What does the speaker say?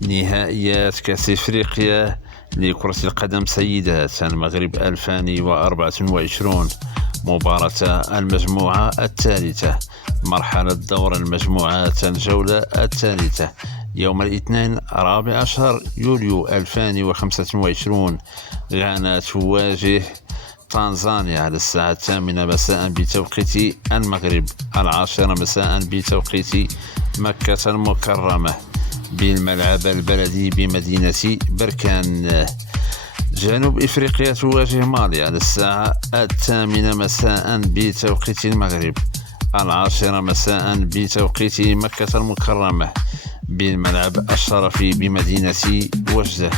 نهائيات كأس إفريقيا لكرة القدم سيدات المغرب 2024. مباراة المجموعة الثالثة، مرحلة دور المجموعات الجولة الثالثة، يوم الاثنين 14 يوليو 2025. غانا تواجه تنزانيا على الساعة 8 مساء بتوقيت المغرب، 10 مساء بتوقيت مكة المكرمة، بالملعب البلدي بمدينة بركان. جنوب إفريقيا تواجه مالي على الساعة 8 مساء بتوقيت المغرب، 10 مساء بتوقيت مكة المكرمة، بالملعب الشرفي بمدينة وجدة.